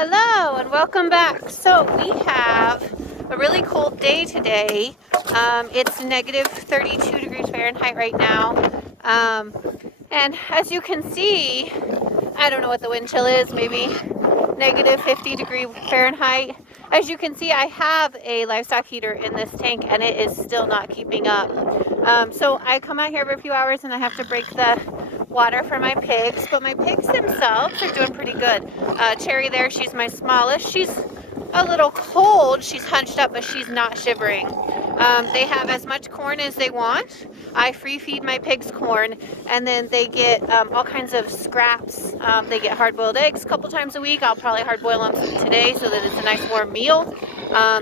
Hello and welcome back. So we have a really cold day today. It's negative 32 degrees Fahrenheit right now. And as you can see, I don't know what the wind chill is, maybe negative 50 degree Fahrenheit. As you can see, I have a livestock heater in this tank and it is still not keeping up. So I come out here every few hours and I have to break the water for my pigs, but my pigs themselves are doing pretty good. Cherry there, she's my smallest. She's a little cold. She's hunched up, but she's not shivering. They have as much corn as they want. I free feed my pigs corn, and then they get all kinds of scraps. They get hard-boiled eggs a couple times a week. I'll probably hard-boil them today so that it's a nice warm meal.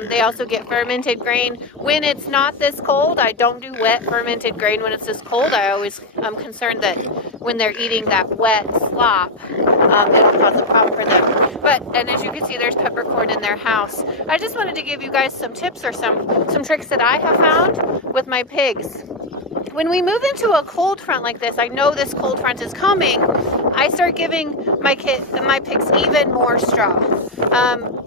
They also get fermented grain. When it's not this cold, I don't do wet fermented grain when it's this cold. I'm concerned that when they're eating that wet slop, it'll cause a problem for them. And as you can see, there's peppercorn in their house. I just wanted to give you guys some tips or some tricks that I have found with my pigs. When we move into a cold front like this, I know this cold front is coming, I start giving my pigs even more straw.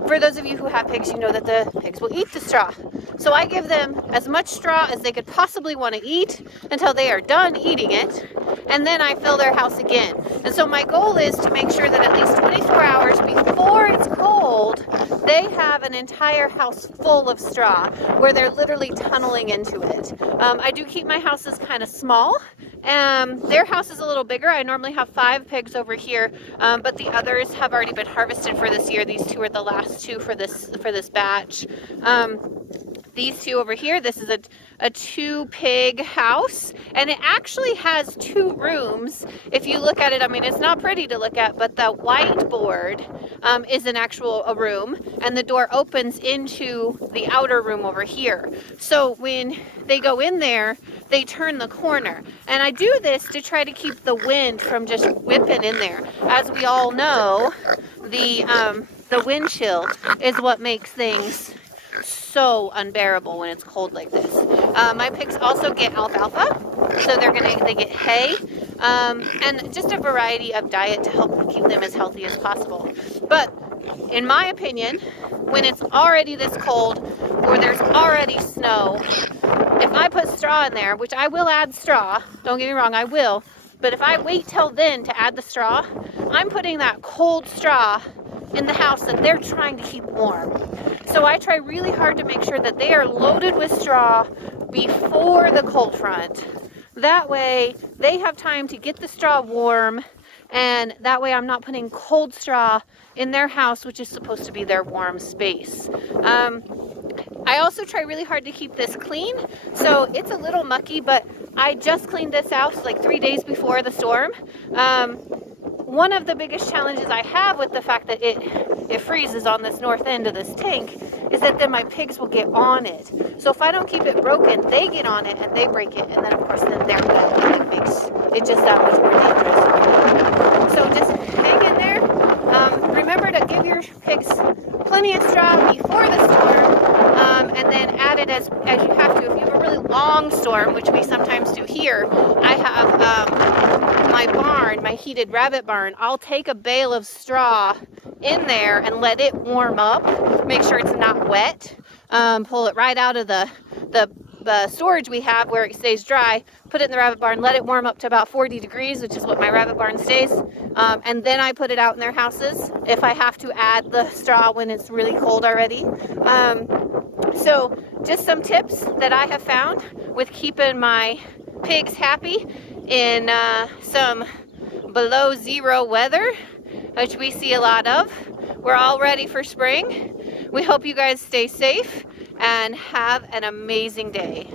For those of you who have pigs, you know that the pigs will eat the straw. So I give them as much straw as they could possibly want to eat until they are done eating it, and then I fill their house again. And so my goal is to make sure that at least 24 hours before it's cold, they have an entire house full of straw where they're literally tunneling into it. I do keep my houses kind of small. Their house is a little bigger. I normally have 5 pigs over here, but the others have already been harvested for this year. These 2 are the last 2 for this batch. These 2 over here, this is a 2-pig house, and it actually has 2 rooms. If you look at it, I mean, it's not pretty to look at, but the whiteboard is an actual room, and the door opens into the outer room over here. So when they go in there, they turn the corner. And I do this to try to keep the wind from just whipping in there. As we all know, the wind chill is what makes things so unbearable when it's cold like this. My pigs also get alfalfa, so they get hay, and just a variety of diet to help keep them as healthy as possible. But in my opinion, when it's already this cold or there's already snow, if I put straw in there, which I will add straw, don't get me wrong, I will, but if I wait till then to add the straw, I'm putting that cold straw in the house that they're trying to keep warm. So I try really hard to make sure that they are loaded with straw before the cold front. That way they have time to get the straw warm, and that way I'm not putting cold straw in their house, which is supposed to be their warm space. I also try really hard to keep this clean. So it's a little mucky, but I just cleaned this house like 3 days before the storm. One of the biggest challenges I have with the fact that it freezes on this north end of this tank is that then my pigs will get on it. So if I don't keep it broken, they get on it and they break it, and then of course then they're done, and it makes it just that much more dangerous. So just hang in there. Remember to give your pigs plenty of straw before the storm, and then add it as you have to. If you have a really long storm, which we sometimes do here, I have my barn, my heated rabbit barn. I'll take a bale of straw in there and let it warm up. Make sure it's not wet. Pull it right out of the storage we have where it stays dry. Put it in the rabbit barn, let it warm up to about 40 degrees, which is what my rabbit barn stays. And then I put it out in their houses if I have to add the straw when it's really cold already. So just some tips that I have found with keeping my pigs happy in some below zero weather, which we see a lot of. We're all ready for spring. We hope you guys stay safe and have an amazing day.